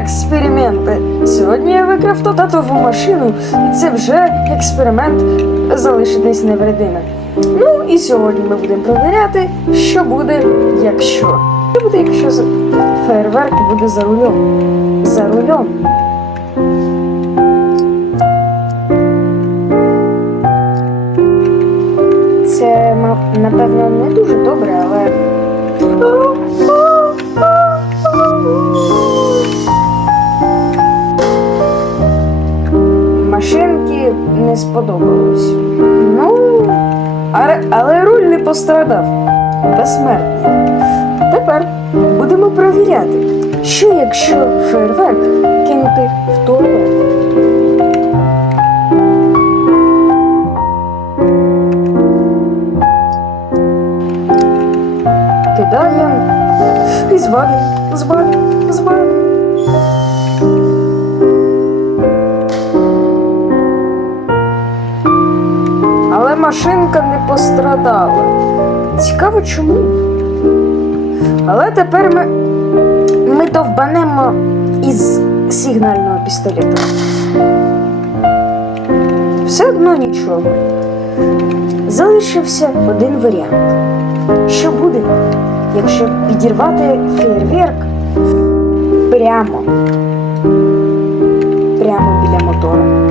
експерименти. Сьогодні я викрав татову машину, і це вже експеримент залишитись невредимим. Ну і сьогодні ми будемо перевіряти, що буде, якщо. Що буде, якщо фейерверк буде за рулем. За рулем. Це, напевно, не дуже добре, але. Машинки не сподобалось. Ну, але, але руль не пострадав. Безсмертний. Тепер будемо перевіряти, що якщо фейерверк кинути в туалет. Кидаємо і звалюємо, звалюємо, звалюємо. Машинка не пострадала. Цікаво чому. Але тепер ми, ми довбанемо із сигнального пістолета. Все одно нічого. Залишився один варіант. Що буде, якщо підірвати фейерверк прямо, прямо біля мотора?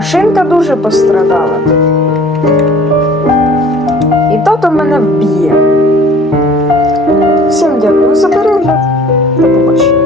Машинка дуже пострадала. І тато мене вб'є. Всім дякую за перегляд. До побачення.